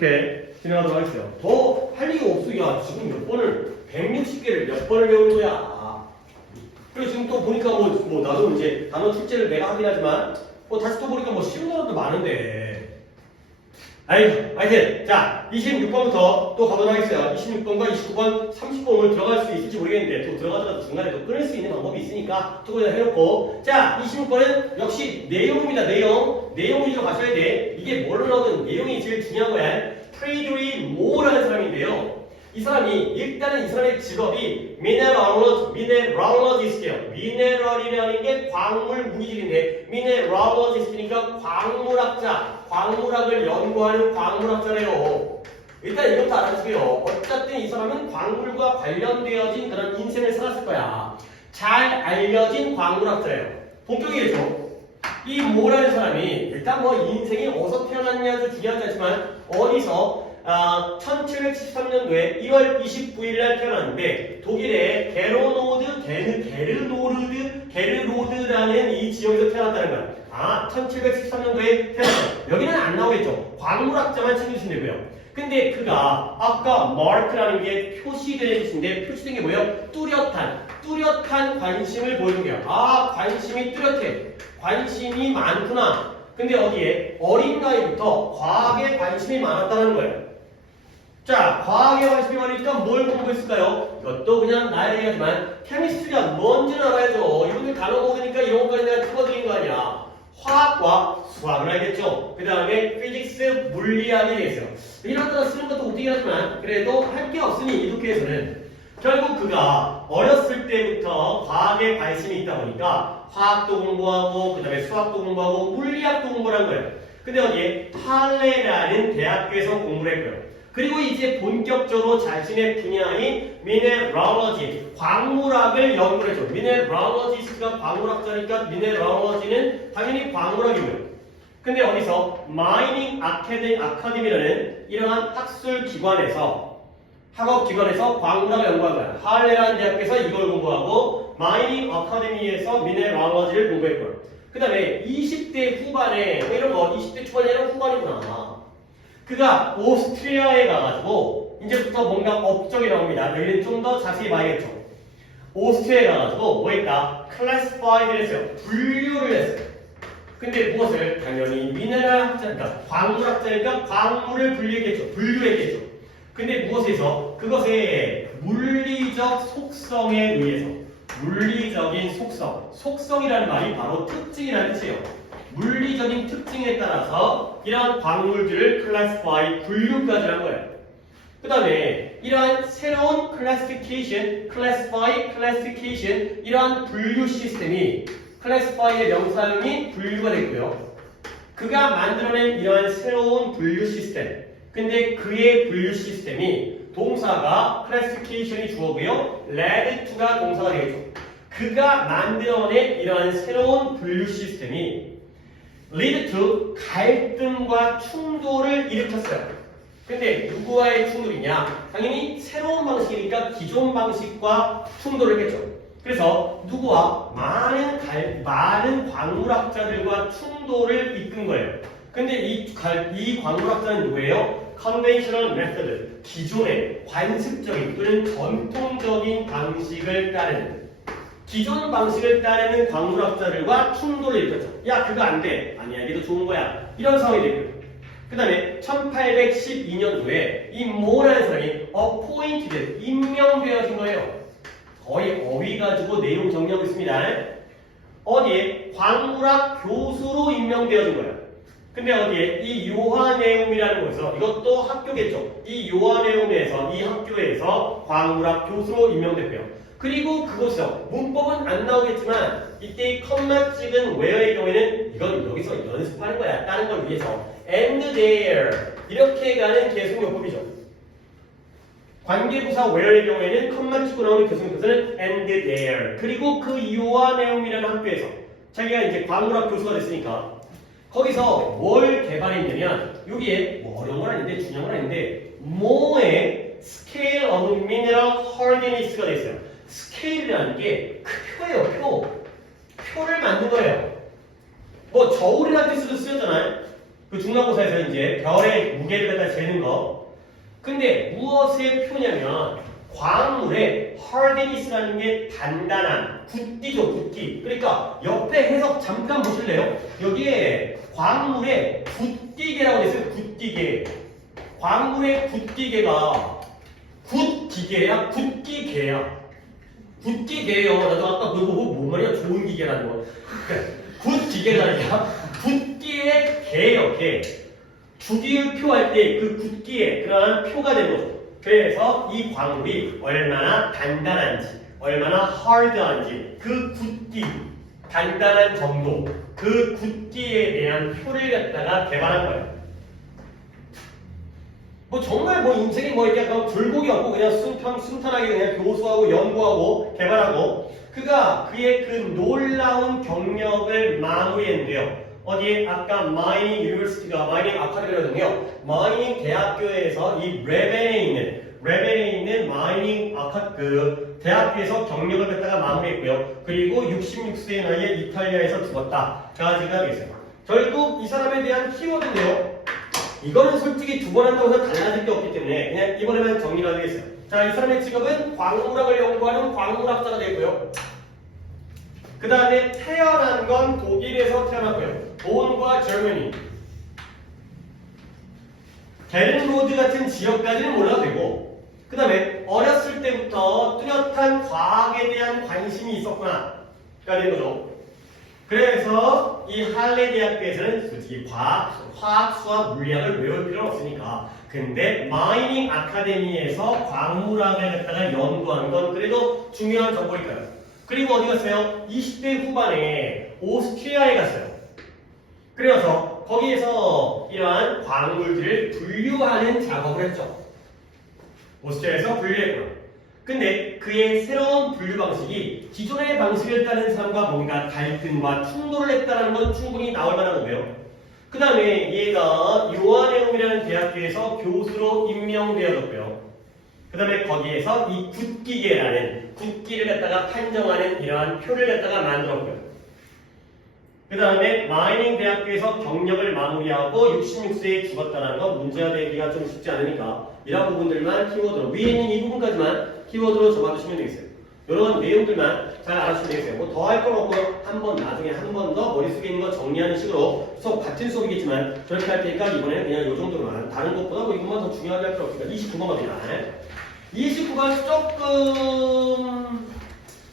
이렇게 진행하도록 하겠어요. 더 할 얘기가 없어. 야, 지금 몇 번을, 160개를 몇 번을 외우는 거야. 그리고 지금 또 보니까 나도 이제 단어 출제를 내가 하긴 하지만, 다시 또 보니까 쉬운 단어도 많은데. 하여튼, 자, 26번부터 또 가보도록 하겠어요. 26번과 29번, 30번 오늘 들어갈 수 있을지 모르겠는데, 또 들어가더라도 중간에 또 끊을 수 있는 방법이 있으니까, 또 그냥 해놓고. 자, 26번은 역시 내용입니다, 내용. 내용 위주로 가셔야 돼. 이게 뭘로 나오든 내용이 제일 중요한 거야. 프리드리 모라는 사람인데요. 이 사람이 일단은 이 사람의 직업이 미네랄로지스트예요. 미네랄이라는 게 광물 무기질인데 미네랄로지스트니까 광물학자, 광물학을 연구하는 광물학자래요. 일단 이것도 알아주세요. 어쨌든 이 사람은 광물과 관련되어진 그런 인생을 살았을 거야. 잘 알려진 광물학자예요. 본격이겠죠. 이 모라는 사람이 일단 인생이 어디서 태어났냐도 중요하지 않지만 어디서 1773년도에 1월 29일 날 태어났는데 독일의 게르로드라는 이 지역에서 태어났다는 거야. 1773년도에 태어났어. 여기는 안 나오겠죠. 광물학자만 챙겨주시면 되고요. 근데 그가 아까 마크라는 게 표시된 뜻인데 표시된 게 뭐예요? 뚜렷한 관심을 보이는 거예요. 관심이 뚜렷해. 관심이 많구나. 근데 어디에? 어린 나이부터 과학에 관심이 많았다는 거예요. 자, 과학에 관심이 많으니까 뭘 공부했을까요? 이것도 그냥 나의 얘기하지만 케미스트리가 뭔지는 알아야죠. 이분들 단어 모르니까 이런 것까지 내가 틀어드린 거 아니야. 화학과 수학을 알겠죠. 그 다음에 피직스, 물리학이 되겠어요. 이런저런 쓰는 것도 웃기긴 하지만 그래도 할 게 없으니 이 독해에서는 결국 그가 어렸을 때부터 과학에 관심이 있다 보니까 화학도 공부하고 그 다음에 수학도 공부하고 물리학도 공부를 한 거예요. 근데 어디에? 할레라는 대학교에서 공부를 했고요. 그리고 이제 본격적으로 자신의 분야인 미네랄로지, 광물학을 연구를 했죠. 미네랄로지스트가 광물학자니까 미네랄로지는 당연히 광물학이고요. 근데 어디서? 마이닝 아카데미라는 이러한 학술기관에서 학업기관에서 광물학을 연구한 거야. 할레라는 대학에서 이걸 공부하고 마이닝 아카데미에서 미네랄로지를 공부했고요. 그 다음에 20대 후반에 이런 거 20대 초반이 아니라 후반이구나. 그가 오스트리아에 가가지고 이제부터 뭔가 업적이 나옵니다. 여기는 좀 더 자세히 봐야겠죠. 오스트리아에 가가지고 뭐 했다? 클래시파이드를 했어요. 분류를 했어요. 근데 무엇을? 당연히 미네랄 학자니까 광물학자니까 광물을 분류했겠죠. 근데 무엇에서? 그것의 물리적 속성에 의해서 물리적인 속성이라는 말이 바로 특징이라는 뜻이에요. 물리적인 특징에 따라서 이러한 광물들을 분류까지 한 거예요. 그 다음에 이러한 새로운 classification, 이러한 분류 시스템이 classify의 명사형이 분류가 됐고요. 그가 만들어낸 이러한 새로운 분류 시스템. 근데 그의 분류 시스템이 동사가 classification이 주어고요. led to가 동사가 되겠죠. 그가 만들어낸 이러한 새로운 분류 시스템이 lead to 갈등과 충돌을 일으켰어요. 근데 누구와의 충돌이냐? 당연히 새로운 방식이니까 기존 방식과 충돌을 했겠죠. 그래서 누구와? 많은 광물학자들과 충돌을 이끈 거예요. 근데 이 광물학자는 누구예요? conventional method, 기존의 관습적인 또는 전통적인 방식을 따르는 기존 방식을 따르는 광물학자들과 충돌을 일으켰죠. 야, 그거 안 돼. 아니야, 이게 더 좋은 거야. 이런 상황이 되고요. 그 다음에 1812년도에 이 모라는 사람이 appointed, 임명되어진 거예요. 거의 어휘 가지고 내용 정리하고 있습니다. 어디에? 광물학 교수로 임명되어진 거예요. 근데 어디에? 이 요하네움이라는 곳에서 이것도 학교겠죠. 이 요하네움에서 이 학교에서 광물학 교수로 임명됐고요. 그리고 그곳에서 문법은 안 나오겠지만 이때 이 컴마 찍은 where의 경우에는 이건 여기서 연습하는 거야. 다른 걸 위해서 and there 이렇게 가는 계속용법이죠. 관계부사 where의 경우에는 컴마 찍고 나오는 계속용법은 and there. 그리고 그 요하네움이라는 학교에서 자기가 이제 광물학 교수가 됐으니까 거기서 뭘 개발했냐면 여기에 어려운 건 아닌데 중요한 건 아닌데 뭐의 scale of mineral hardness가 돼 있어요. 스케일이라는 게 표예요. 표를 만든 거예요. 저울이라는 뜻으로 쓰였잖아요. 그 중간고사에서 이제 별의 무게를 갖다 재는 거. 근데 무엇의 표냐면 광물의 hardness라는 게 단단한, 굳기죠, 굳기. 그러니까 옆에 해석 잠깐 보실래요? 여기에 광물의 굳기계라고 되어 있어요. 굳기계. 광물의 굳기계가 굳기계야? 굳기계야? 굳기계예요. 나도 아까 그거 보고 뭔 말이야? 좋은 기계라는 거. 굳기계라니까? 굳기의 개예요, 개. 주기율 표할 때 그 굳기에 그러한 표가 되는 거죠. 그래서 이 광물이 얼마나 단단한지, 얼마나 hard한지, 그 굳기, 단단한 정도, 그 굳기에 대한 표를 갖다가 개발한 거예요. 뭐 정말 뭐 인생이 뭐 이렇게 약간 굴곡이 없고 그냥 순탄하게 그냥 교수하고 연구하고 개발하고 그가 그의 그 놀라운 경력을 마무리했는데요. 어디에 아까 마이닝 유니버시티가 마이닝 아카데미거든요. 마이닝 대학교에서 이 레벤에 있는 마이닝 그 대학교에서 경력을 갖다가 마무리했고요. 그리고 66세의 나이에 이탈리아에서 죽었다. 가지가 되겠어요. 결국 이 사람에 대한 키워드인데요. 이거는 솔직히 두 번 한다고 해서 달라질 게 없기 때문에 그냥 이번에만 정리를 하겠어요. 자, 이 사람의 직업은 광물학을 연구하는 광물학자가 되고요. 그 다음에 태어난 건 독일에서 태어났고요. 본과 저머니. 게른로드 같은 지역까지는 몰라도 되고 그 다음에 어렸을 때부터 뚜렷한 과학에 대한 관심이 있었구나 가 되는 거죠. 그래서 이 할레 대학교에서는 솔직히 화학, 수학, 물리학을 외울 필요는 없으니까. 근데 마이닝 아카데미에서 광물학을 갖다가 연구한 건 그래도 중요한 정보니까요. 그리고 어디 갔어요? 20대 후반에 오스트리아에 갔어요. 그래서 거기에서 이러한 광물들을 분류하는 작업을 했죠. 오스트리아에서 분류했구나. 근데 그의 새로운 분류 방식이 기존의 방식을 따른 사람과 뭔가 갈등과 충돌을 했다는 건 충분히 나올 만한 거고요. 그 다음에 얘가 요하네움이라는 대학교에서 교수로 임명되어졌고요. 그 다음에 거기에서 이 굳기계라는 굳기를 갖다가 판정하는 이러한 표를 갖다가 만들었고요. 그 다음에 마이닝 대학교에서 경력을 마무리하고 66세에 죽었다는 건 문제가 되기가 좀 쉽지 않으니까 이런 부분들만 키워드로 위에 있는 이 부분까지만 키워드로 적어주시면 되겠어요. 이런 내용들만 잘 알아주시면 되겠어요. 뭐 더 할 건 없고 한번 나중에 한 번 더 머릿속에 있는 거 정리하는 식으로 수업 같은 수업이겠지만 저렇게 할 테니까 이번에는 그냥 이 정도로만 다른 것보다 뭐 이것만 더 중요하게 할 필요 없으니까 29번만 그냥 29번 조금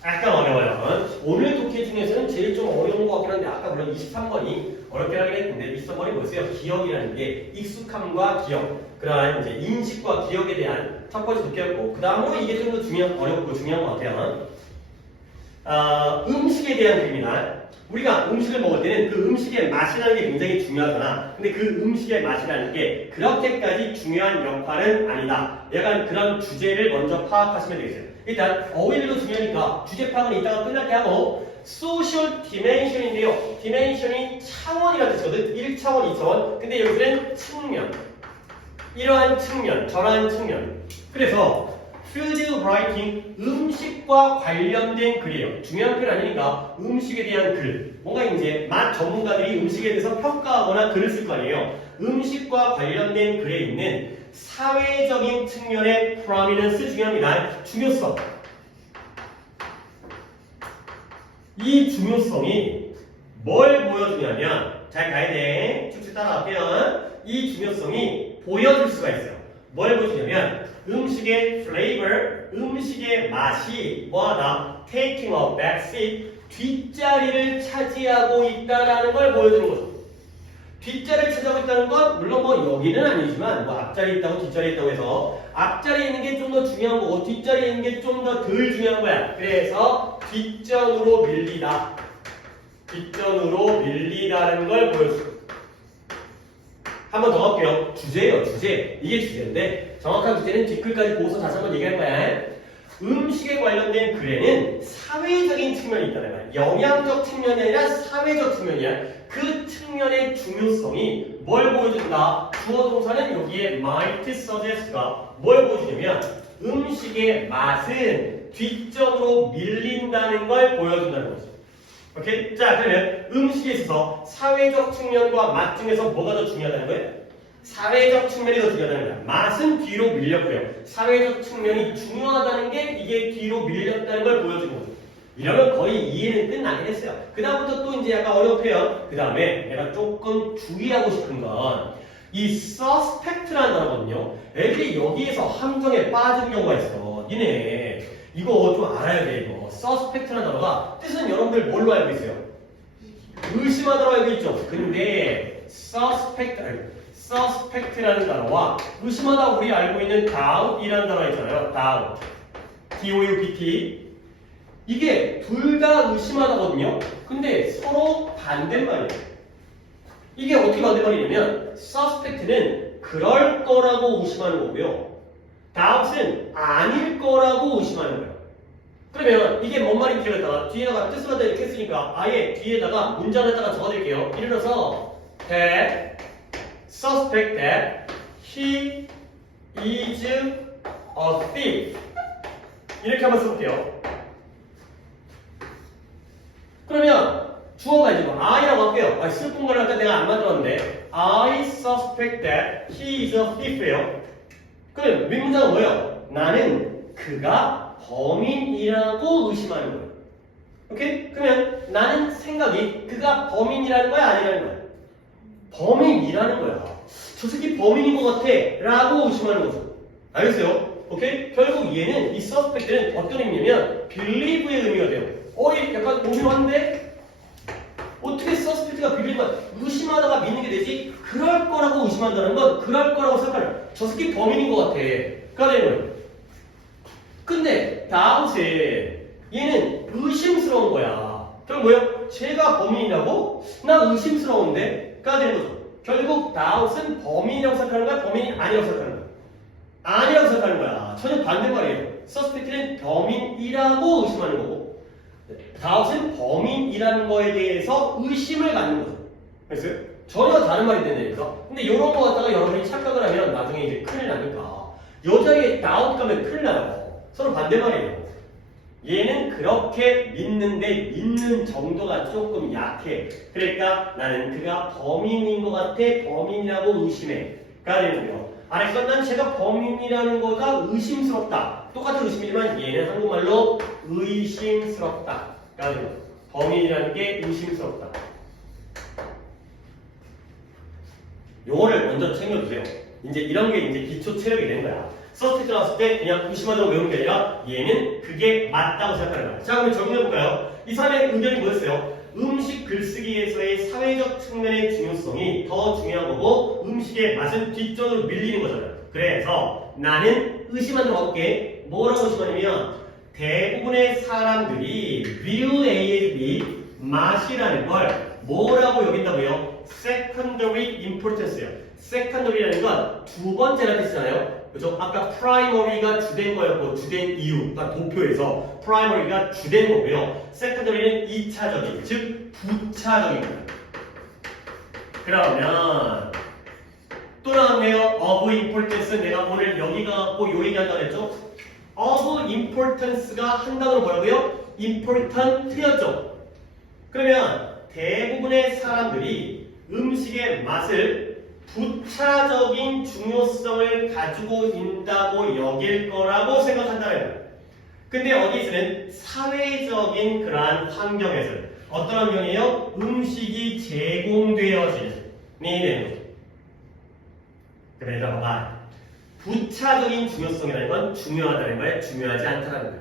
약간 어려워요. 오늘 독해 중에서는 제일 좀 어려운 것 같긴 한데 아까 물론 23번이 어렵게 하긴 했는데 23번이 뭐였어요? 기억이라는 게 익숙함과 기억 그러한 이제 인식과 기억에 대한 첫 번째 독해였고 그 다음으로 이게 좀 더 어렵고 중요한 것 같아요. 음식에 대한 글입니다. 우리가 음식을 먹을 때는 그 음식의 맛이라는 게 굉장히 중요하잖아. 근데 그 음식의 맛이라는 게 그렇게까지 중요한 역할은 아니다. 약간 그런 주제를 먼저 파악하시면 되겠어요. 일단 어휘도 중요하니까 주제 파악은 이따가 끝날 때 하고 소셜 디멘션인데요. 디멘션이 차원이라는 뜻이거든. 1차원, 2차원. 근데 여기서는 측면. 이러한 측면, 저러한 측면. 그래서 food writing, 음식과 관련된 글이에요. 중요한 글 아니니까 음식에 대한 글. 뭔가 이제 맛 전문가들이 음식에 대해서 평가하거나 글을 쓸 거 아니에요. 음식과 관련된 글에 있는 사회적인 측면의 prominence 중요합니다. 중요성. 이 중요성이 뭘 보여주냐면 잘 가야 돼. 쭉쭉 따라갈게요. 이 중요성이 보여줄 수가 있어요. 뭘 보여주냐면 음식의 flavor, 음식의 맛이 뭐하다? taking a back seat, 뒷자리를 차지하고 있다라는 걸 보여주는 거죠. 뒷자리를 차지하고 있다는 건 물론 뭐 여기는 아니지만 뭐 앞자리에 있다고 뒷자리에 있다고 해서 앞자리에 있는 게 좀 더 중요한 거고 뒷자리에 있는 게 좀 더 덜 중요한 거야. 그래서 뒷전으로 밀리다. 뒷전으로 밀리다는 걸 보여줘. 한 번 더 할게요. 주제예요, 주제. 이게 주제인데 정확한 주제는 뒷글까지 보고서 다시 한번 얘기할 거야. 음식에 관련된 글에는 사회적인 측면이 있다는 거야. 영양적 측면이 아니라 사회적 측면이야. 그 측면의 중요성이 뭘 보여준다? 주어 동사는 여기에 might suggest가 뭘 보여주냐면 음식의 맛은 뒷전으로 밀린다는 걸 보여준다는 거죠. 오케이? 자, 그러면 음식에 있어서 사회적 측면과 맛 중에서 뭐가 더 중요하다는 거예요? 사회적 측면이 더 중요하다는 거야. 맛은 뒤로 밀렸고요. 사회적 측면이 중요하다는 게 이게 뒤로 밀렸다는 걸 보여주는 거죠. 이러면 거의 이해는 끝나긴 했어요. 그 다음부터 또 이제 약간 어려운 표현. 그 다음에 내가 조금 주의하고 싶은 건 이 suspect라는 단어거든요. 애들이 여기에서 함정에 빠진 경우가 있어. 니네 이거 좀 알아야 돼. 이거 suspect라는 단어가 뜻은 여러분들 뭘로 알고 있어요? 의심하다로 알고 있죠. 근데 suspect라는 단어와 의심하다 우리 알고 있는 doubt이라는 단어 있잖아요. doubt, D-O-U-B-T. 이게 둘 다 의심하다거든요. 근데 서로 반대말이에요. 이게 어떻게 반대말이냐면 suspect는 그럴 거라고 의심하는 거고요. doubt은 아닐 거라고 의심하는 거예요. 그러면 이게 뭔 말인지 기억했다가 뒤에다가 뜻을 갖다 이렇게 했으니까 아예 뒤에다가 문장을 갖다가 적어드릴게요. 예를 들어서 that suspect that he is a thief 이렇게 한번 써볼게요. 그러면 주어가 이제 뭐 I라고 할게요. 슬픈 걸 갖다 내가 안 만들었는데 I suspect that he is a thief예요. 그럼 윗문장은 뭐예요? 나는 그가 범인이라고 의심하는 거예요. 오케이? 그러면 나는 생각이 그가 범인이라는 거야? 아니라는 거야? 범인이라는 거야. 저 새끼 범인인 것 같아 라고 의심하는 거죠. 알겠어요? 오케이? 결국 얘는 이 suspect는 어떤 의미냐면 believe의 의미가 돼요. 얘 약간 오묘한데? 어떻게 suspect가 believe가 의심하다가 믿는 게 되지? 그럴 거라고 의심한다는 건 그럴 거라고 생각하는 거야. 저 새끼 범인인 것 같아. 가 되는 거예요. 근데 doubt에 얘는 의심스러운 거야. 그럼 뭐예요? 제가 범인이라고? 나 의심스러운데? 가 되는 거죠. 결국 doubt은 범인이라고 생각하는 거야? 범인이 아니라고 생각하는 거야? 아니라고 생각하는 거야. 전혀 반대말이에요. suspect는 범인이라고 의심하는 거고 doubt은 범인이라는 거에 대해서 의심을 갖는 거죠. 그랬어요? 전혀 다른 말이 되니까. 근데 이런 거 갖다가 여러분이 착각을 하면 나중에 이제 큰일 나니까. 여자의 doubt 가면 큰일 나요. 서로 반대말이에요. 얘는 그렇게 믿는데 믿는 정도가 조금 약해. 그러니까 나는 그가 범인인 것 같아. 범인이라고 의심해. 가 되는 거예요. 아래건 난 제가 범인이라는 거가 의심스럽다. 똑같은 의심이지만 얘는 한국말로 의심스럽다. 가 되는 거예요. 범인이라는 게 의심스럽다. 요거를 먼저 챙겨주세요. 이제 이런 게 이제 기초 체력이 되는 거야. 서스펙트 나왔을 때 그냥 의심하다고 외우는 게 아니라 얘는 그게 맞다고 생각하는 거야. 자, 그럼 정리해볼까요? 이 사람의 의견이 뭐였어요? 음식 글쓰기에서의 사회적 측면의 중요성이 더 중요한 거고 음식의 맛은 뒷전으로 밀리는 거잖아요. 그래서 나는 의심한다고 가볼게. 뭐라고 의심하냐면 대부분의 사람들이 view A의 B 맛이라는 걸 뭐라고 여긴다고요? secondary importance예요. secondary라는 건 두 번째라는 뜻이잖아요. 그죠? 아까 primary가 주된 거였고 주된 이유, 그러니까 도표에서 primary가 주된 거고요. secondary는 2차적인, 즉 부차적인 거예요. 그러면 또 나왔네요. of importance. 내가 오늘 여기 가고 요 얘기한다고 했죠? of importance가 한 단어로 뭐라고요? important였죠. 그러면 대부분의 사람들이 음식의 맛을 부차적인 중요성을 가지고 있다고 여길 거라고 생각한다는 거예요. 근데 어디서는 사회적인 그러한 환경에서 어떤 환경이에요? 음식이 제공되어지는 거죠. 그래서 봐봐. 부차적인 중요성이라는 건 중요하다는 거야? 중요하지 않다는 거야?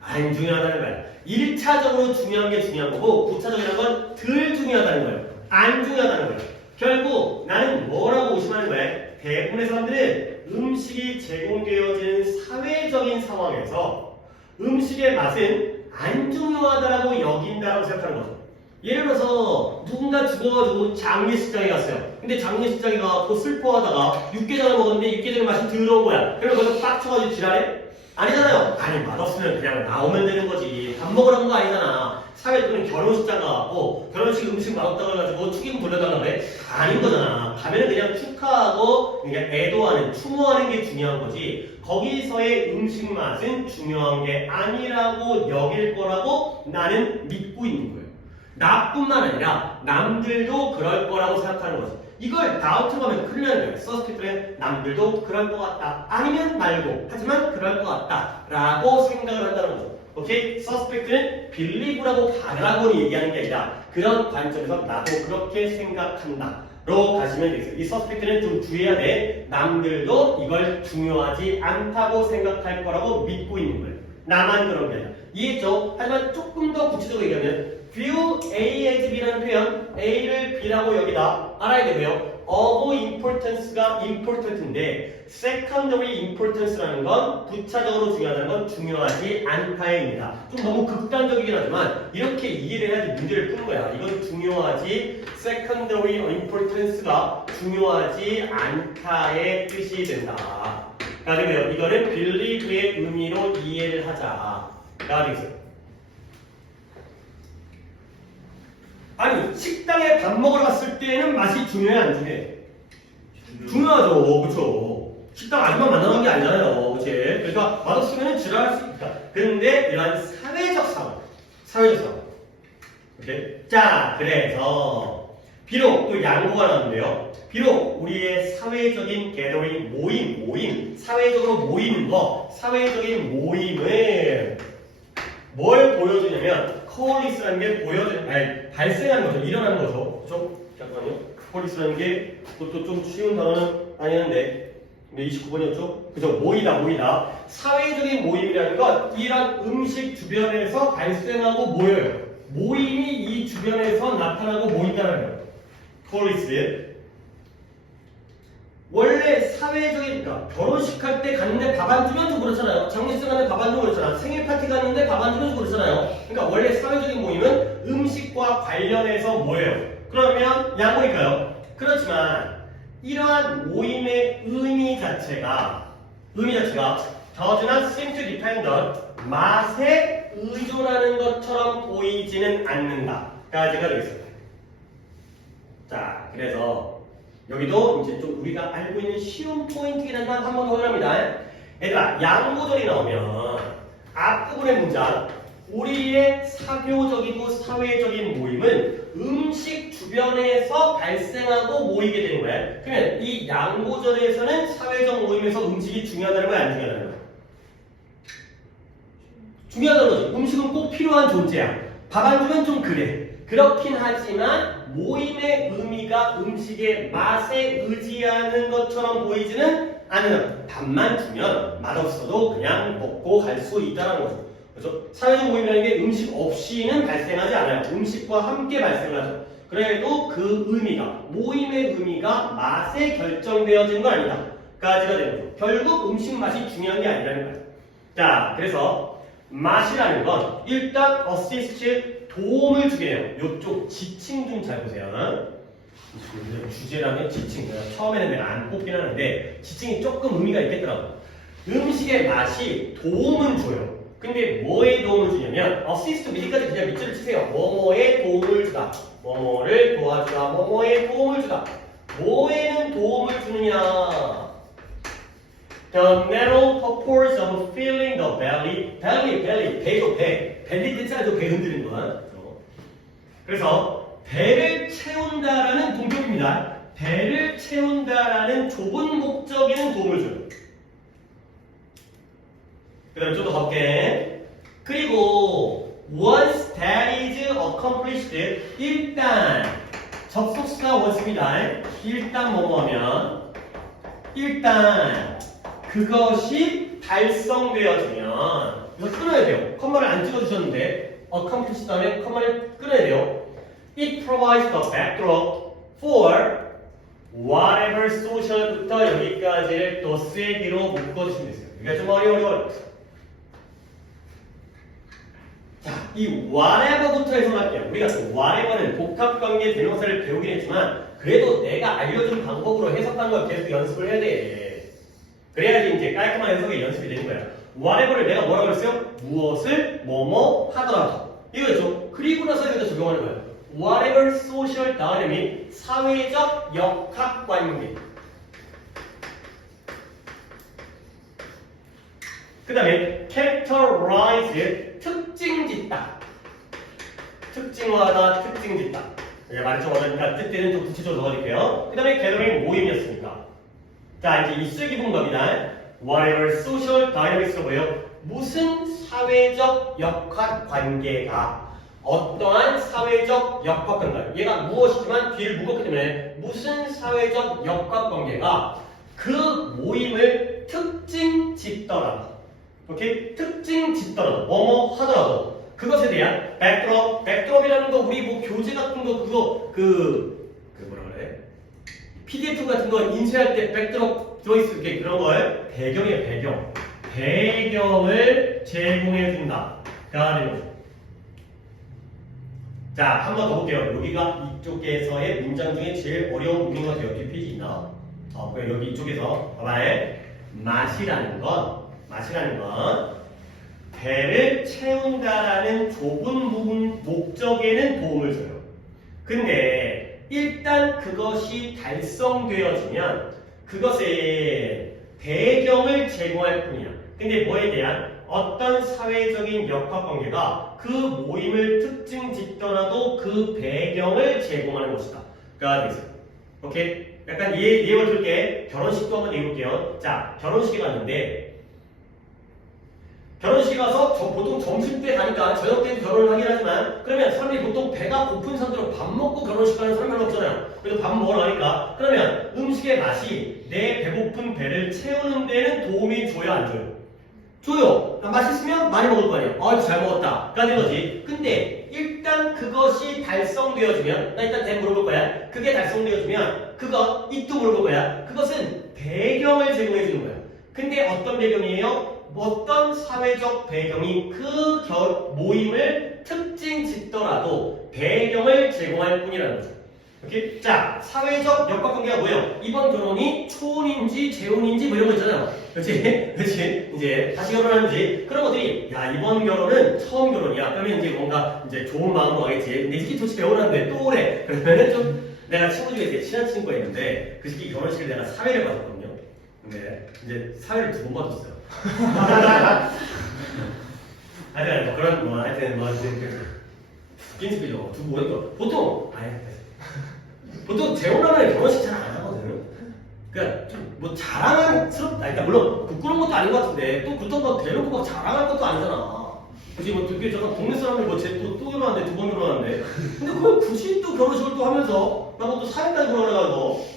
안 중요하다는 거야. 1차적으로 중요한 게 중요한 거고 부차적이라는 건 덜 중요하다는 거예요. 안 중요하다는 거예요. 결국 나는 뭐라고 의심하는 거야? 대부분의 사람들은 음식이 제공되어지는 사회적인 상황에서 음식의 맛은 안 중요하다라고 여긴다라고 생각하는 거죠. 예를 들어서 누군가 죽어가지고 장례식장에 갔어요. 근데 장례식장에 가고 슬퍼하다가 육개장을 먹었는데 육개장의 맛이 더러운 거야. 그래서 거기서 빡쳐가지고 지랄해? 아니잖아요. 아니 맛없으면 그냥 나오면 되는 거지. 밥 먹으러 간 거 아니잖아. 사회 또는 결혼식장 가고 결혼식 음식 맛없다고 해가지고 축의금 돌려달라고 해? 아닌 거잖아. 가면은 그냥 축하하고 그냥 애도하는, 추모하는 게 중요한 거지. 거기서의 음식 맛은 중요한 게 아니라고 여길 거라고 나는 믿고 있는 거예요. 나뿐만 아니라 남들도 그럴 거라고 생각하는 거죠. 이걸 다우트로 가면 큰일 나는 거예요. 서스펙트는 남들도 그럴 것 같다. 아니면 말고. 하지만 그럴 것 같다. 라고 생각을 한다는 거죠. 오케이? 서스펙트는 빌리브라고 받으라고 얘기하는 게 아니라 그런 관점에서 나도 그렇게 생각한다. 로 가시면 되겠어요. 이 서스펙트는 좀 주의해야 돼. 남들도 이걸 중요하지 않다고 생각할 거라고 믿고 있는 거예요. 나만 그런 게 아니라. 이해했죠? 하지만 조금 더 구체적으로 얘기하면 view A as B라는 표현 A를 B라고 여기다 알아야 되고요. of importance가 important인데 secondary importance라는 건 부차적으로 중요하다는 건 중요하지 않다입니다. 좀 너무 극단적이긴 하지만 이렇게 이해를 해야지 문제를 푸는 거야. 이건 중요하지 secondary importance가 중요하지 않다의 뜻이 된다. 그리고요. 이거는 believe의 의미로 이해를 하자가 되겠어요. 아니 식당에 밥 먹으러 갔을 때는 맛이 중요해 안 중요해? 중요하죠. 그렇죠. 식당 아줌마 만나는 게 아니잖아요. 그치? 그러니까 맛없으면 지랄할 수 있다. 그런데 이러한 사회적 상황. 오케이? 자, 그래서 비록 또 양보가 나왔는데요. 비록 우리의 사회적인 게더링 모임 사회적으로 모이는 거 사회적인 모임을 뭘 보여주냐면 코어리스라는 게 발생하는 거죠. 일어나는 거죠. 그렇죠? 잠깐만요. 코어리스라는 게 그것도 좀 쉬운 단어는 아니었는데 29번이었죠? 그죠? 모이다. 사회적인 모임이라는 건 이런 음식 주변에서 발생하고 모여요. 모임이 이 주변에서 나타나고 모인다는 거예요. 코어리스. 원래 사회적인, 그러니까 결혼식 할 때 갔는데 밥 안 주면 좀 그렇잖아요. 장례식 갔는데 밥 안 주면 그렇잖아. 생일 파티 갔는데 밥 안 주면 좀 그렇잖아요. 그러니까 원래 사회적인 모임은 음식과 관련해서 모여요. 그러면 양보일까요? 그렇지만 이러한 모임의 의미 자체가 does not seem to depend on 맛에 의존하는 것처럼 보이지는 않는다. 까지가 되겠습니다. 자, 그래서 여기도 이제 좀 우리가 알고 있는 쉬운 포인트긴 한데 한 번 더 확인합니다. 얘들아, 양보절이 나오면 앞부분의 문장 우리의 사교적이고 사회적인 모임은 음식 주변에서 발생하고 모이게 되는 거야. 그러면 이 양보절에서는 사회적 모임에서 음식이 중요하다는 거야, 안 중요하다는 거야? 중요하다는 거지. 음식은 꼭 필요한 존재야. 밥 안 주면 좀 그래. 그렇긴 하지만 모임의 의미가 음식의 맛에 의지하는 것처럼 보이지는 않는. 밥만 주면 맛없어도 그냥 먹고 갈 수 있다는 거죠. 그렇죠? 사회적 모임이라는 게 음식 없이는 발생하지 않아요. 음식과 함께 발생하죠. 그래도 그 의미가 모임의 의미가 맛에 결정되어지는 건 아니다. 까지가 되는 거죠. 결국 음식 맛이 중요한 게 아니라는 거예요. 자, 그래서 맛이라는 건 일단 assist 도움을 주게 해요. 이쪽 지칭 좀 잘 보세요. 주제라면 지칭. 처음에는 내가 안 뽑긴 하는데 지칭이 조금 의미가 있겠더라고요. 음식의 맛이 도움은 줘요. 근데 뭐에 도움을 주냐면 assist 미리까지 그냥 밑줄을 치세요. 뭐뭐에 도움을 주다. 뭐뭐를 도와주다. 뭐뭐에 도움을 주다. 뭐에는 도움을 주느냐? The narrow purpose of filling the belly, 배죠, 배. 벨리 뜻이 아주 배 흔드는 거야. 그래서 배를 채운다라는 동격입니다. 배를 채운다라는 좁은 목적에는 도움을 줘요. 그 다음에 좀 더 가볼게. 그리고 once that is accomplished, 일단 접속사가 once입니다. 일단 뭐뭐하면 일단 그것이 달성되어지면 이거 끊어야 돼요. 컴마를 안 찍어주셨는데 accomplish 다음에 컴마를 끊어야 돼요. It provides the backdrop for whatever social부터 여기까지를 또 쐐기로 묶어주시면 되세요. 이게 좀 어려워요. 자, 이 whatever부터 해석할게요. 우리가 whatever는 복합관계 대명사를 배우긴 했지만 그래도 내가 알려준 방법으로 해석하는 걸 계속 연습을 해야 돼. 그래야지 이제 깔끔한 해석의 연습이 되는 거야. whatever를 내가 뭐라고 했어요? 무엇을 뭐뭐 하더라도 이거죠. 그리고 나서 여기다 적용하는 거예요. whatever social dynamic 사회적 역학관계. 그 다음에 characterize 특징짓다. 특징화하다, 특징짓다. 제가 말이 좀 어려우니까 뜻대는 좀 구체적으로 넣어드릴게요. 그 다음에 gathering 모임이었으니까. 자, 이제 입술기 분법이다. Whatever social dynamics가 뭐예요? 무슨 사회적 역학관계가 어떠한 사회적 역학관계 얘가 무엇이지만 뒤를 묶었기 때문에 무슨 사회적 역학관계가 그 모임을 특징 짓더라도 오케이? 특징 짓더라도 뭐뭐 하더라도 그것에 대한 백드롭이라는 거 우리 뭐 교재 같은 거 그거 뭐라 그래? PDF 같은 거 인쇄할 때 백드롭 들어있을 게 그런 거예요? 배경이에요, 배경을 제공해 준다. 자, 한 번 더 볼게요. 여기가 이쪽에서의 문장 중에 제일 어려운 부분인 것 같아요. 뒷 페이지 있나? 그래 여기 이쪽에서 봐봐요. 맛이라는 건 배를 채운다라는 좁은 부분 목적에는 도움을 줘요. 근데 일단 그것이 달성되어지면 그것의 배경을 제공할 뿐이야. 근데 뭐에 대한 어떤 사회적인 역학관계가 그 모임을 특징 짓더라도 그 배경을 제공하는 것이다. 가 되겠어요. 오케이? 약간 예를 들게 결혼식도 한번 해볼게요. 자, 결혼식에 갔는데 결혼식 가서 보통 점심때 가니까 저녁 때도 결혼을 하긴 하지만 그러면 사람들이 보통 배가 고픈 상태로 밥 먹고 결혼식 가는 사람 별로 없잖아요. 그래서 밥 먹으러 가니까 그러면 음식의 맛이 내 배고픈 배를 채우는 데는 도움이 줘요, 안 줘요? 줘요. 맛있으면 많이 먹을 거 아니에요. 아, 잘 먹었다. 가 된 거지. 근데 일단 그것이 달성되어지면 나 일단 물어볼 거야. 그게 달성되어지면 이또 물어볼 거야. 그것은 배경을 제공해 주는 거야. 근데 어떤 배경이에요? 어떤 사회적 배경이 그 모임을 특징 짓더라도 배경을 제공할 뿐이라는 거죠. 오케이? 자, 사회적 역학관계가 뭐예요? 이번 결혼이 초혼인지 재혼인지 뭐 이런 거 있잖아요. 그렇지? 그렇지? 이제 다시 결혼하는지 그런 것들이 야 이번 결혼은 처음 결혼이야. 그러면 이제 뭔가 이제 좋은 마음으로 가겠지. 근데 이 새끼 도대체 결혼하는데 또 오래. 그러면은 좀 내가 친구 중에 되게 친한 친구가 있는데 그 새끼 결혼식을 내가 사회를 받았거든요. 근데 이제 사회를 2번 받았어요. 하여튼 뭐 그런 뭐 하여튼 뭐 웃긴 스피죠. 2번 보니까 보통 재혼하면 결혼식 잘 안 하거든요. 그러니까 좀 뭐 자랑스럽다. 그러니까 물론 부끄러운 것도 아닌 것 같은데 또 그렇다고 막 대놓고 막 자랑할 것도 아니잖아. 굳이 뭐 되게 잠깐 동네 사람들 뭐 또 결혼하는데 2번 결혼하는데 근데 그걸 굳이 또 결혼식을 또 하면서 나뭐 또 사회까지 결혼해가지고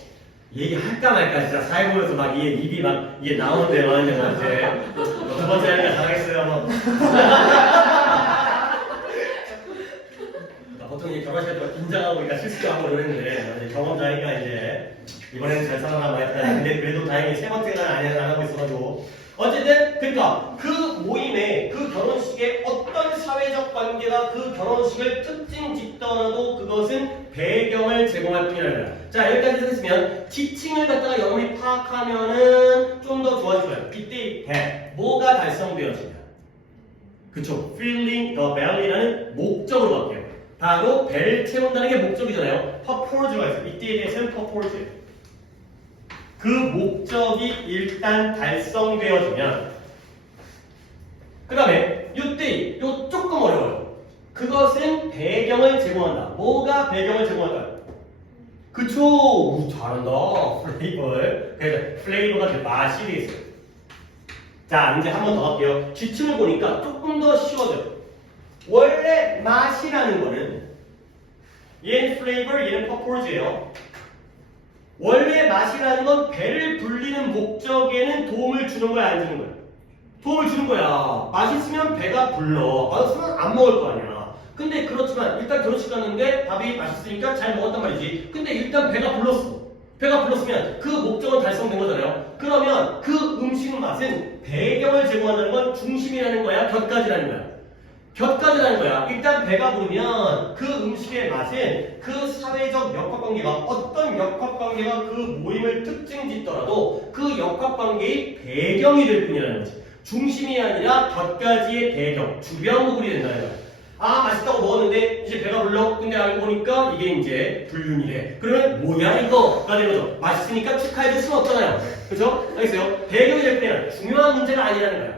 얘기할까 말까 진짜 사회 보면서 막 입이 막 이게 나오는데 막 이제 2번째 하니까 당했어요 뭐. 보통 이제 결혼식할 때 긴장하고 그러니까 실수도 하고 이러는데 경험자니까 이제 이번에는 잘 살아남아 했다. 근데 그래도 다행히 3번째는 안 하고 있어가지고 어쨌든 그러니까 그 모임에 그 결혼식에 어떤 사회적 관계가 그 결혼식을 특징 짓더라도 그것은 배경을 제공할 뿐이라는 거야. 자 여기까지 했으면 지칭을 갖다가 여러분이 파악하면은 좀 더 좋아질 거예요. 이때 뭐가 달성되어지냐. 그쵸? Filling the belly라는 목적으로 바뀌어요. 바로 배를 채운다는 게 목적이잖아요. purpose가 있어요. 이때에 대해서는 purpose예요. 그 목적이 일단 달성되어지면 그 다음에 이때 요 조금 어려워요. 그것은 배경을 제공한다. 뭐가 배경을 제공할까요? 그쵸? 잘한다. 플레이버를. 그래서 플레이버가 맛이 되겠어요. 자 이제 한 번 더 할게요. 지침을 보니까 조금 더 쉬워져요. 원래 맛이라는 거는 얘는 플레이버, 얘는 퍼포즈예요. 원래 맛이라는 건 배를 불리는 목적에는 도움을 주는 거야, 안 주는 거야? 도움을 주는 거야. 맛있으면 배가 불러. 맛없으면 안 먹을 거 아니야. 근데 그렇지만 일단 결혼식 갔는데 밥이 맛있으니까 잘 먹었단 말이지. 근데 일단 배가 불렀어. 배가 불렀으면 그 목적은 달성된 거잖아요. 그러면 그 음식 맛은 배경을 제공한다는 건 중심이라는 거야, 곁가지라는 거야. 곁가지라는 거야. 일단 배가 부르면 그 음식의 맛은 그 사회적 역학관계가 어떤 역학관계가 그 모임을 특징 짓더라도 그 역학관계의 배경이 될 뿐이라는 거지. 중심이 아니라 곁가지의 배경, 주변 부분이 된다는 거야. 아 맛있다고 먹었는데 이제 배가 불러. 근데 알고 보니까 이게 이제 불륜이래. 그러면 뭐야 이거가 되는 거죠. 맛있으니까 축하해줄 수는 없잖아요. 그렇죠? 알겠어요? 배경이 될 뿐이야. 중요한 문제가 아니라는 거야.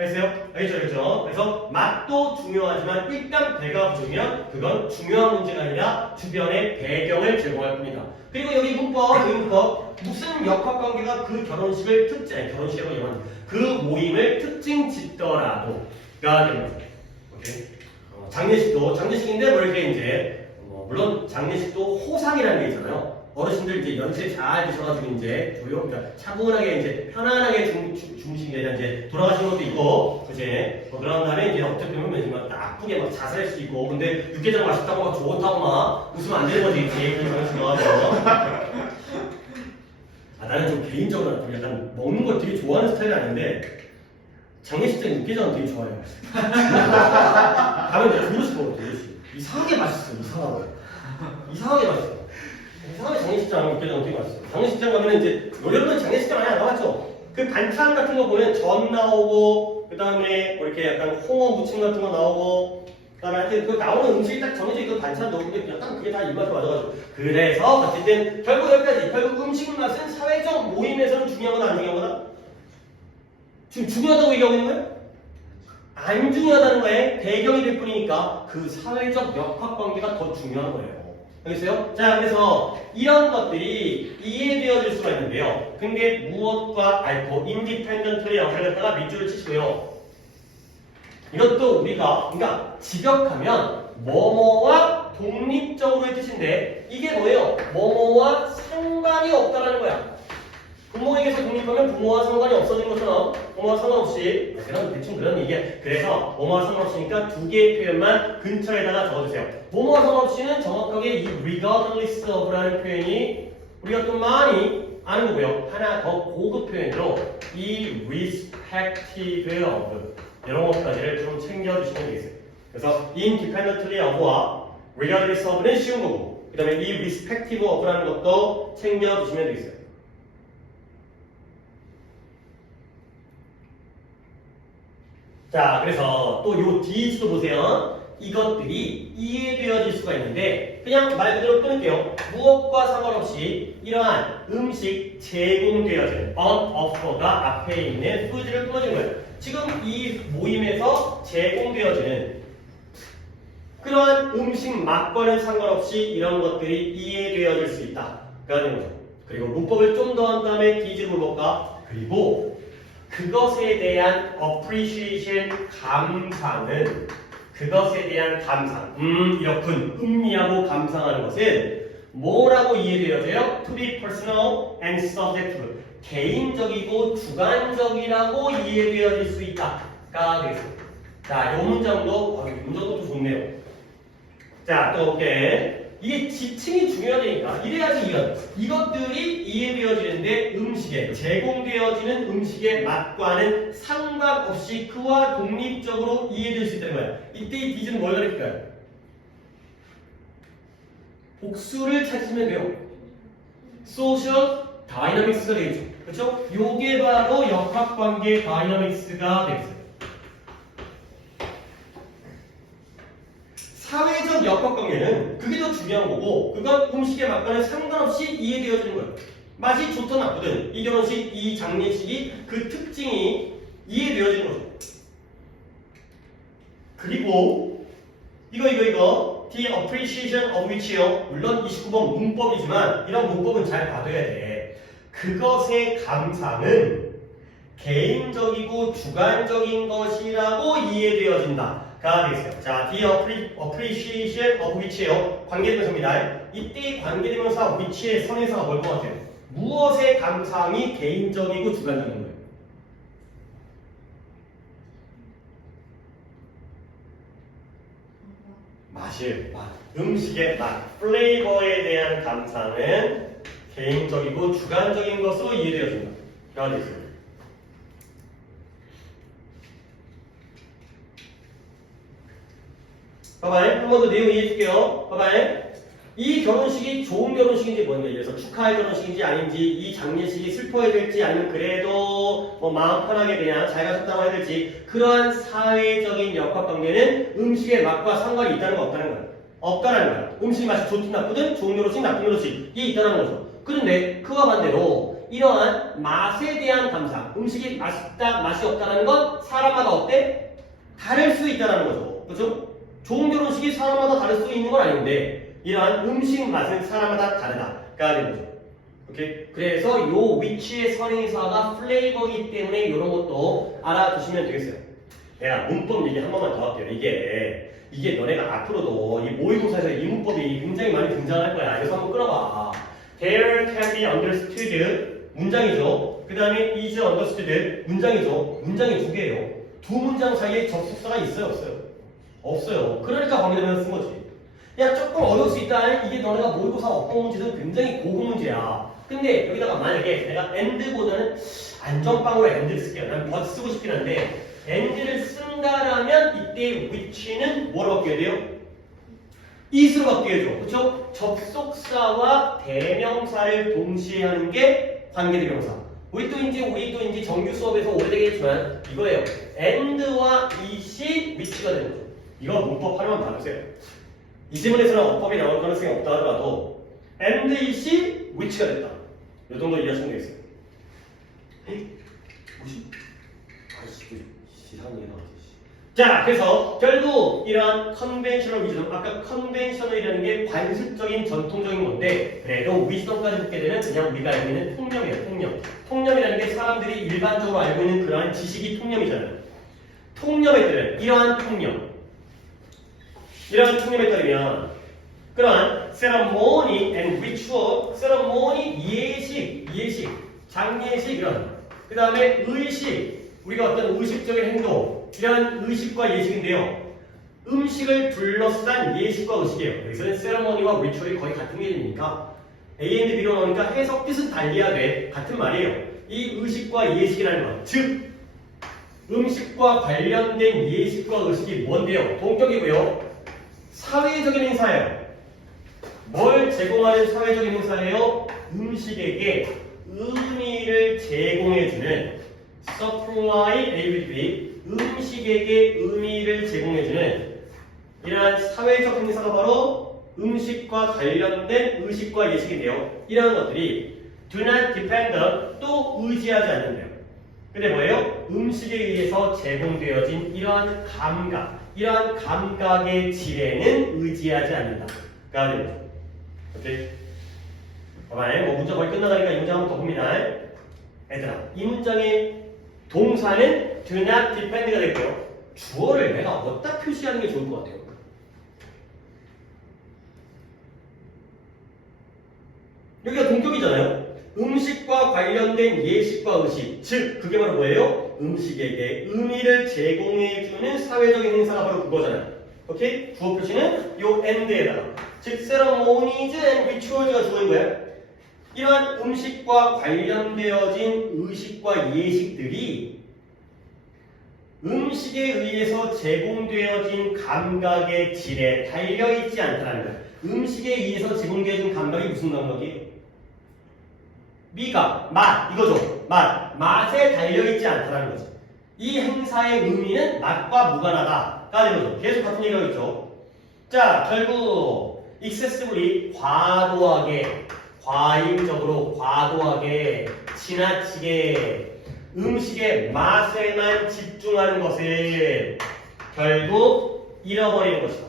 알겠어요? 알겠죠? 그래서 맛도 중요하지만 일단 배가 부르면 그건 중요한 문제가 아니라 주변의 배경을 제공할 뿐이다. 그리고 여기 문법 무슨 역학관계가 그 결혼식을 결혼식이라고 이런 그 모임을 특징 짓더라도가 됩니다. 오케이? 장례식인데 뭐 이렇게 이제 물론 장례식도 호상이라는 게 있잖아요. 어르신들 이제 연세 잘 드셔가지고 이제 그러니까 차분하게 이제 편안하게 주무시기 위해 이제 돌아가시는 것도 있고, 그치? 그런 다음에 이제 어떻게 보면 막 나쁘게 막 자살할 수도 있고, 근데 육개장 맛있다고 막 좋다고 막 웃으면 안 되는 거지, 그런 장례식 나와서. 나는 좀 개인적으로 좀 약간 먹는 걸 되게 좋아하는 스타일은 아닌데 장례식 때 육개장은 되게 좋아해요. 가면 내가 조금씩 먹어, 조금씩. 이상하게 맛있어, 이상하게 맛있어. 이상하게 장례식장 육개장 되게 맛있어. 장례식장 가면 이제 여러분 장례식장 많이 안 가봤죠? 그 반찬 같은 거 보면 전 나오고 그 다음에 뭐 이렇게 약간 홍어 무침 같은 거 나오고 그 다음에 하여튼 그 나오는 음식이 딱 정해져 있고 반찬 넣고 약간 그게 다 입맛에 맞아가지고 그래서 어쨌든 결국 여기까지 결국 음식 맛은 사회적 모임에서는 중요한 거다 안 중요한 거다? 지금 중요하다고 얘기하고 있는 거예요? 안 중요하다는 거에 배경이 될 뿐이니까 그 사회적 역학관계가 더 중요한 거예요. 알겠어요? 자, 그래서 이런 것들이 이해되어질 수가 있는데요. 근데 무엇과 앓고 인디펜던트리 영상을 갖다가 밑줄을 치시고요. 이것도 우리가 그러니까 직역하면 뭐뭐와 독립적으로의 뜻인데 이게 뭐예요? 뭐뭐와 상관이 없다라는 거야. 부모에게서 독립하면 부모와 상관이 없어지는 것처럼 뭐뭐와 상관없이 그런 대충 그런 얘기야. 그래서 뭐뭐와 상관없으니까 두 개의 표현만 근처에다가 적어주세요. 뭐뭐와 상관없이는 정확하게 이 regardless of라는 표현이 우리가 또 많이 아는 거고요. 하나 더 고급 표현으로 이 irrespective of 이런 것까지를 좀 챙겨주시면 되겠어요. 그래서 independently of와 regardless of는 쉬운 거고 그 다음에 이 respective of라는 것도 챙겨주시면 되겠어요. 자, 그래서 또 요 뒤에도 보세요. 이것들이 이해되어질 수가 있는데 그냥 말 그대로 끊을게요. 무엇과 상관없이 이러한 음식 제공되어지는 on offer가 앞에 있는 food를 끊어진 거예요. 지금 이 모임에서 제공되어지는 그러한 음식 맛과는 상관없이 이런 것들이 이해되어질 수 있다. 가 되는 거죠. 그리고 문법을 좀 더 한 다음에 뒤집어 볼까? 그리고 그것에 대한 appreciation, 감상은 그것에 대한 감상, 이렇군, 음미하고 감상하는 것은 뭐라고 이해되어져요? To be personal and subjective. 개인적이고 주관적이라고 이해되어질 수 있다가 되겠습니다. 자, 이 문장도, 문장도 좋네요. 자, 또 볼게. 이게 지칭이 중요하다니까. 이래야지 이것들이 이해되어지는데 음식에 제공되어지는 음식의 맛과는 상관없이 그와 독립적으로 이해될 수 있다는 거야. 이때 이 디즈는 뭘 가르칠까요? 복수를 찾으면 돼요. 소셜 다이나믹스가 되겠죠. 그렇죠? 요게 바로 역학관계 다이나믹스가 되겠어요. 사회적 역학관계는 그게 더 중요한 거고 그건 음식의 맛과는 상관없이 이해되어지는 거예요. 맛이 좋든 나쁘든 이 결혼식, 이 장례식이 그 특징이 이해되어지는 거죠. 그리고 이거 The appreciation of which요. 물론 29번 문법이지만 이런 문법은 잘 봐둬야 돼. 그것의 감상은 개인적이고 주관적인 것이라고 이해되어진다. 가 되겠어요. 자, the appreciation of which예요. 관계대명사입니다. 이때 관계대명사 which의 선행사가 뭘 것 같아요? 무엇의 감상이 개인적이고 주관적인 거예요? 맛이에요. 맛. 음식의 맛, 플레이버에 대한 감상은 개인적이고 주관적인 것으로 이해되어진다. 가 되겠어요. 봐봐요. 한 번 더 내용 이해해줄게요. 봐봐요. 이 결혼식이 좋은 결혼식인지 뭔지 그래서 축하할 결혼식인지 아닌지 이 장례식이 슬퍼야 될지 아니면 그래도 뭐 마음 편하게 그냥 잘 가셨다고 해야 될지 그러한 사회적인 역학관계는 음식의 맛과 상관이 있다는 거 없다는 거야. 없다는 거야. 음식 맛이 좋든 나쁘든 좋은 결혼식 나쁜 결혼식이 있다는 거죠. 그런데 그와 반대로 이러한 맛에 대한 감상, 음식이 맛있다, 맛이 없다라는 건 사람마다 어때? 다를 수 있다는 거죠. 그렇죠? 좋은 결혼식이 사람마다 다를 수 있는 건 아닌데 이러한 음식 맛은 사람마다 다르다가 되는 거죠. 오케이? 그래서 요 위치의 선행사가 플레이버이기 때문에 이런 것도 알아두시면 되겠어요. 내가 문법 얘기 한 번만 더 할게요. 이게 너네가 앞으로도 이 모의고사에서 이 문법이 굉장히 많이 등장할 거야. 그래서 한번 끌어봐. There can be understood 문장이죠. 그 다음에 is understood 문장이죠. 문장이 두 개예요. 두 문장 사이에 접속사가 있어요, 없어요? 없어요. 그러니까 관계대명사 쓴 거지. 야, 조금 어려울 수 있다. 이게 너네가 모의고사 어떤 문제든 굉장히 고급 문제야. 근데 여기다가 만약에 내가 and보다는 안전빵으로 and를 쓸게요. 난 but 쓰고 싶긴 한데 and를 쓴다라면 이때 which는 뭐로 바뀌어야 돼요? is로 바뀌어야죠. 그렇죠? 접속사와 대명사를 동시에 하는 게 관계대명사. 우리 또 이제 정규 수업에서 오래되겠지만 이거예요. and와 is이 which가 되는 거죠. 이거 문법 하나만 봐주세요. 이 지문에서는 어법이 나올 가능성이 없다 하더라도 and is이 which가 됐다. 이 정도 이해하시면 되겠어요. 뭐지? 아이씨, 이상한 얘기 나왔지. 자, 그래서 결국 이러한 컨벤셔널 위즈덤, 아까 컨벤셔널이라는 게 관습적인 전통적인 건데 그래도 위즈덤까지 붙게 되는 그냥 우리가 알고 있는 통념이에요. 통념이라는 게 사람들이 일반적으로 알고 있는 그러한 지식이 통념이잖아요. 통념에 따른 이러한 통념에 따르면 그러한 ceremony and ritual, ceremony 예식, 장례식 이런 그 다음에 의식, 우리가 어떤 의식적인 행동 이런 의식과 예식인데요. 음식을 둘러싼 예식과 의식이에요. 여기서는 ceremony와 ritual이 거의 같은 개념이니까 A and B로 나오니까 해석 뜻은 달리야 돼. 같은 말이에요. 이 의식과 예식이라는 것, 즉 음식과 관련된 예식과 의식이 뭔데요? 동격이고요. 사회적인 행사예요. 뭘 제공하는 사회적인 행사예요? 음식에게 의미를 제공해주는 supply ability, 음식에게 의미를 제공해주는 이러한 사회적 행사가 바로 음식과 관련된 의식과 예식인데요. 이러한 것들이 do not depend on, 또 의지하지 않는데요. 근데 뭐예요? 음식에 의해서 제공되어진 이러한 감각의 질에는 의지하지 않는다가 됩니다. 오케이? 봐봐요. 뭐 문장 거의 끝나가니까 이 문장 한번 더 봅니다. 얘들아, 이 문장의 동사는 do not depend가 되고요. 주어를 내가 어디다 표시하는 게 좋을 것 같아요? 여기가 동격이잖아요. 음식과 관련된 예식과 의식, 즉 그게 바로 뭐예요? 음식에게 의미를 제공해주는 사회적인 행사가 바로 그거잖아요. 오케이? 주어 표시는 요 and에다가, 즉 ceremonies and rituals가 주어인 거예요. 이러한 음식과 관련되어진 의식과 예식들이 음식에 의해서 제공되어진 감각의 질에 달려있지 않다는 거예요. 음식에 의해서 제공되어진 감각이 무슨 감각이에요? 미각, 맛, 이거죠. 맛에 달려있지 않다는 거죠. 이 행사의 의미는 맛과 무관하다가 되는 거죠. 계속 같은 얘기가 있죠. 자, 결국 excessively, 과도하게, 과잉적으로, 과도하게, 지나치게 음식의 맛에만 집중하는 것을 결국 잃어버리는 것이다.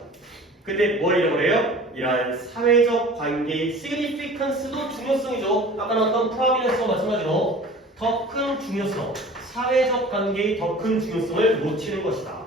근데 뭘 잃어버려요? 이러한 사회적 관계의 significance도 중요성이죠. 아까 나왔던 prominence와 마찬가지로 더 큰 중요성, 사회적 관계의 더 큰 중요성을 놓치는 것이다.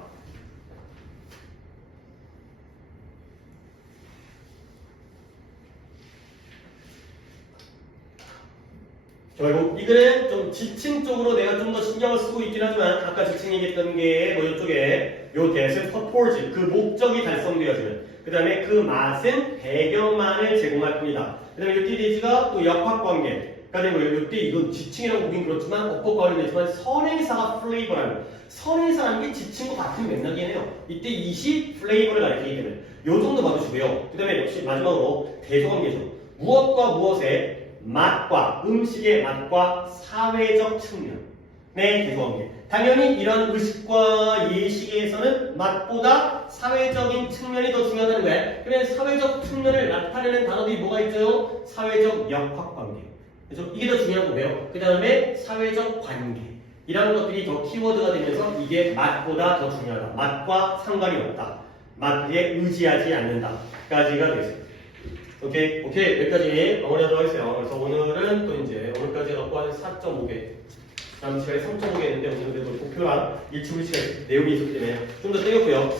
결국 이거는 좀 지칭 쪽으로 내가 좀 더 신경을 쓰고 있긴 하지만 아까 지칭 얘기했던 게 뭐 이쪽에 요 대신 purpose, 그 목적이 달성되어지는 그 다음에 그 맛은 배경만을 제공할 뿐이다. 그 다음에 요 TDH가 또 역학관계가 되고 요때 이건 지칭이라고 보긴 그렇지만 어법 관련되지만 선행사가 플레이버라는 거예요. 선행사라는 게 지칭과 같은 맥락이긴 해요. 이때 이시 플레이버를 가리키기 때문에 요 정도 봐주시고요. 그 다음에 역시 마지막으로 대조관계죠. 무엇과 무엇의 맛과 음식의 맛과 사회적 측면의 대조관계. 당연히 이런 의식과 예식에서는 맛보다 사회적인 측면이 더 중요하다는 거예요. 그래서 사회적 측면을 나타내는 단어들이 뭐가 있죠? 사회적 역학관계. 그래서 이게 더 중요한 거고요. 그 다음에 사회적 관계. 이라는 것들이 더 키워드가 되면서 이게 맛보다 더 중요하다. 맛과 상관이 없다. 맛에 의지하지 않는다. 까지가 되겠습니다. 오케이? 여기까지 마무리하도록 하겠어요. 그래서 오늘은 또 이제 오늘까지 갖고 한 4.5개. 다음 시간에 3.5개 했는데 오늘은 그래도 목표랑 일치불치가 내용이 있었기 때문에 좀 더 땡겼고요.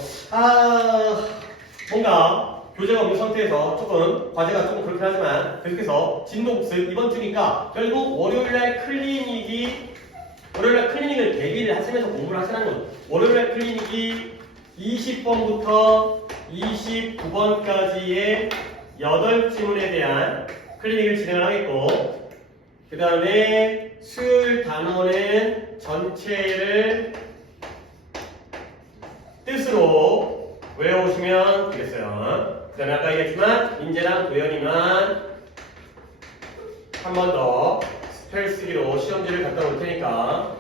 뭔가 교재가 없는 상태에서 조금 과제가 조금 그렇긴 하지만 계속해서 진도 복습 이번 주니까 결국 월요일날 클리닉을 대비를 하시면서 공부를 하시라는 거죠. 월요일날 클리닉이 20번부터 29번까지의 8질문에 대한 클리닉을 진행을 하겠고 그 다음에 수요일 단원은 전체를 뜻으로 외워오시면 되겠어요. 그 다음에 아까 얘기했지만 민재랑 도현이만 한 번 더 스펠 쓰기로 시험지를 갖다 놓을 테니까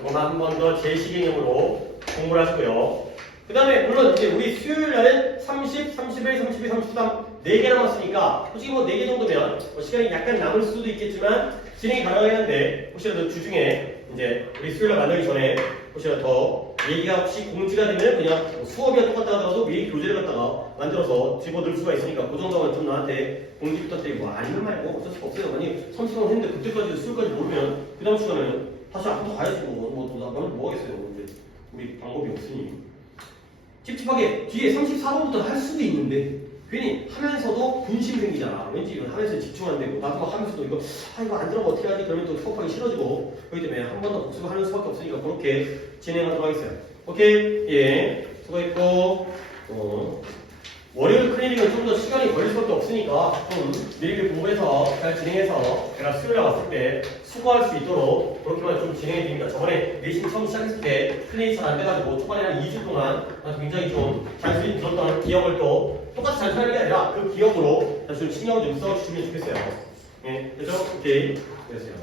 이거만 한 번 더 제시 개념으로 공부를 하시고요. 그 다음에 물론 이제 우리 수요일 날은 30, 31, 32, 33 4개 남았으니까 솔직히 뭐 4개 정도면 시간이 약간 남을 수도 있겠지만 진행이 가능하긴 한데 혹시라도 주중에 이제 우리 수요일 날 만나기 전에 혹시라도 더 얘기가 혹시 공지가 되면 그냥 수업이랑 똑같다 하더라도 미리 교재를 갖다가 만들어서 집어넣을 수가 있으니까 그 정도만 좀 나한테 공지 부탁드리고 아니면 말고 어쩔 수가 없어요. 아니 30분 했는데 그때까지 수요일까지 모르면 그 다음 시간에는 다시 앞으로 가야지 나는 뭐 하겠어요. 근데 우리 방법이 없으니 찝찝하게 뒤에 34번부터 할 수도 있는데 괜히 하면서도 분심 생기잖아. 왠지 이건 하면서 집중 안 되고 나도 하면서도 이거 안 들어가면 어떻게 하지? 그러면 또 수업하기 싫어지고 그렇기 때문에 한 번 더 복습을 하는 수밖에 없으니까 그렇게 진행하도록 하겠어요. 오케이? 예. 수고했고 월요일 클리닉은 좀 더 시간이 걸릴 수밖에 없으니까 좀 미리 공부해서 잘 진행해서 제가 수요일에 왔을 때 수고할 수 있도록 그렇게만 좀 진행해 드립니다. 저번에 내신 처음 시작했을 때 클리닉 잘 안 돼가지고 초반에 한 2주 동안 굉장히 좀 잔소리 들었던 기억을 또 똑같이 잔소리하는 게 아니라 그 기억으로 다시 좀 신경을 좀 써주시면 좋겠어요. 예, 그죠? 오케이. 그랬어요.